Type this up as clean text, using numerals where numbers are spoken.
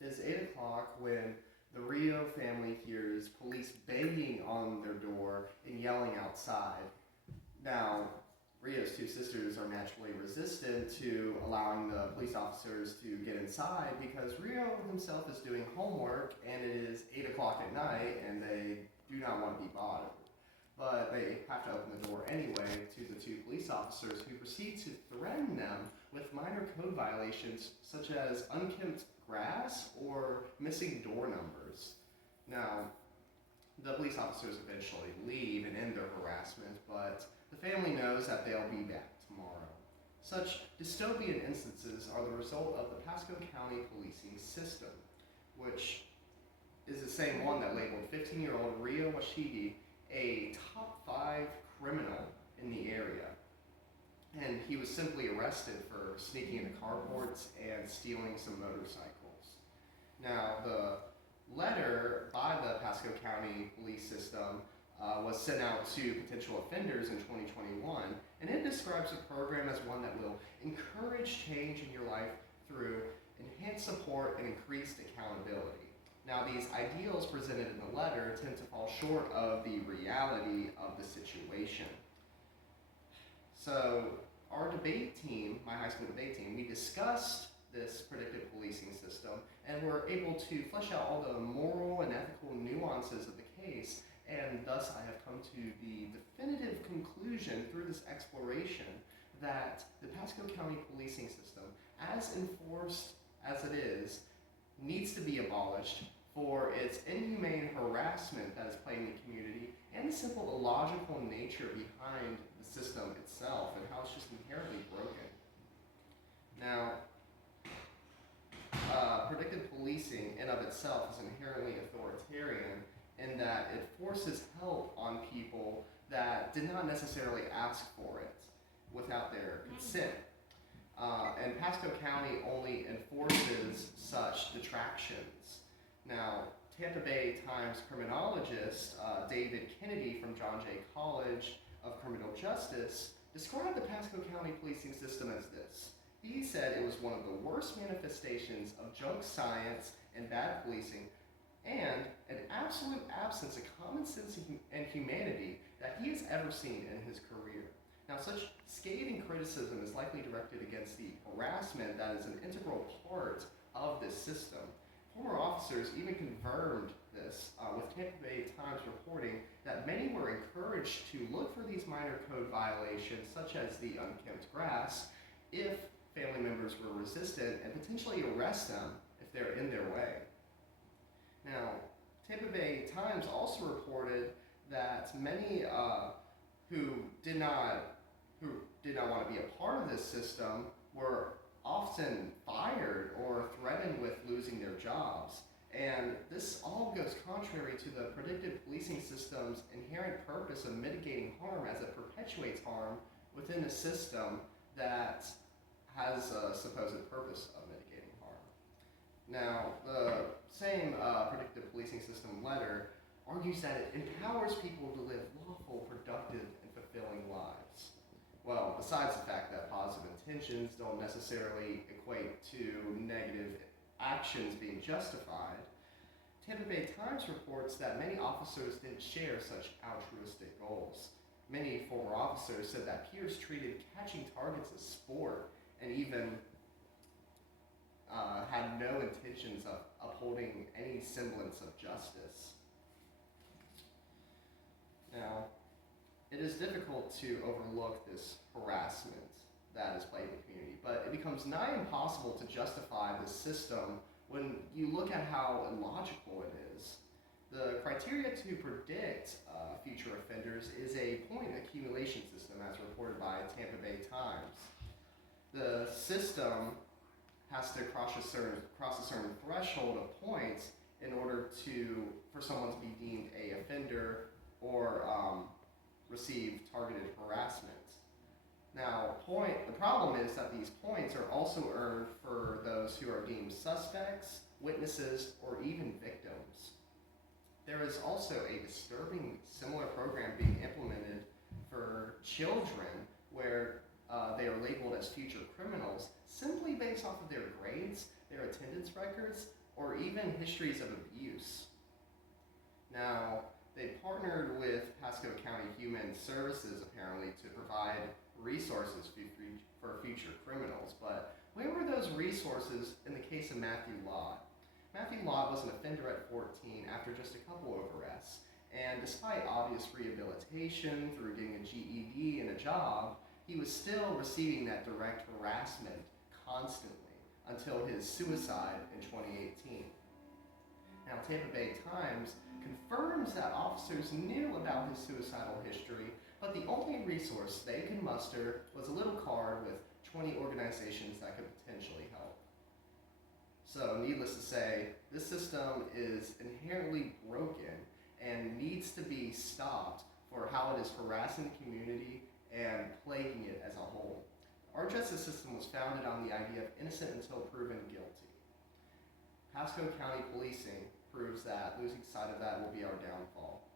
It's 8 o'clock when the Rio family hears police banging on their door and yelling outside. Now, Rio's two sisters are naturally resistant to allowing the police officers to get inside because Rio himself is doing homework and it is 8 o'clock at night and they do not want to be bothered. But they have to open the door anyway to the two police officers who proceed to threaten them with minor code violations such as unkempt grass or missing door numbers. Now, the police officers eventually leave and end their harassment, but the family knows that they'll be back tomorrow. Such dystopian instances are the result of the Pasco County policing system, which is the same one that labeled 15-year-old Rio Washidi a top 5 criminal in the area. And he was simply arrested for sneaking into carports and stealing some motorcycles. Now, the letter by the Pasco County police system was sent out to potential offenders in 2021, and it describes the program as one that will encourage change in your life through enhanced support and increased accountability. Now, these ideals presented in the letter tend to fall short of the reality of the situation. So, our debate team, my high school debate team, we discussed this predictive policing system and were able to flesh out all the moral and ethical nuances of the case, and thus I have come to the definitive conclusion through this exploration that the Pasco County policing system, as enforced as it is, needs to be abolished for its inhumane harassment that is plaguing the community and the simple illogical nature behind the system itself and how it's just inherently broken. Now, predictive policing in of itself is inherently authoritarian in that it forces help on people that did not necessarily ask for it without their consent. And Pasco County only enforces such detractions. Now, Tampa Bay Times criminologist David Kennedy from John Jay College of Criminal Justice described the Pasco County policing system as this. He said it was one of the worst manifestations of junk science and bad policing, and an absolute absence of common sense and humanity that he has ever seen in his career. Now, such scathing criticism is likely directed against the harassment that is an integral part of this system. Former officers even confirmed this with Tampa Bay Times reporting that many were encouraged to look for these minor code violations, such as the unkempt grass, if family members were resistant, and potentially arrest them if they're in their way. Now, Tampa Bay Times also reported that many who did not want to be a part of this system were often fired or threatened with losing their jobs. And this all goes contrary to the predictive policing system's inherent purpose of mitigating harm, as it perpetuates harm within a system that has a supposed purpose of mitigating harm. Now, the same predictive policing system letter argues that it empowers people to live lawful, productive, and fulfilling lives. Well, besides the fact that positive intentions don't necessarily equate to negative actions being justified, Tampa Bay Times reports that many officers didn't share such altruistic goals. Many former officers said that peers treated catching targets as sport and even had no intentions of upholding any semblance of justice. Now, it is difficult to overlook this harassment that is plaguing the community, but it becomes nigh impossible to justify this system when you look at how illogical it is. The criteria to predict future offenders is a point accumulation system, as reported by Tampa Bay Times. The system has to cross a certain threshold of points in order for someone to be deemed a offender or receive targeted harassment. Now, the problem is that these points are also earned for those who are deemed suspects, witnesses, or even victims. There is also a disturbing similar program being implemented for children where they are labeled as future criminals simply based off of their grades, their attendance records, or even histories of abuse. Now, they partnered with Pasco County Human Services, apparently, to provide resources for future criminals. But where were those resources in the case of Matthew Lott? Matthew Lott was an offender at 14 after just a couple of arrests. And despite obvious rehabilitation through getting a GED and a job, he was still receiving that direct harassment constantly until his suicide in 2018. Now, Tampa Bay Times confirms that officers knew about his suicidal history, but the only resource they could muster was a little card with 20 organizations that could potentially help. So, needless to say, this system is inherently broken and needs to be stopped for how it is harassing the community and plaguing it as a whole. Our justice system was founded on the idea of innocent until proven guilty. Pasco County policing proves that losing sight of that will be our downfall.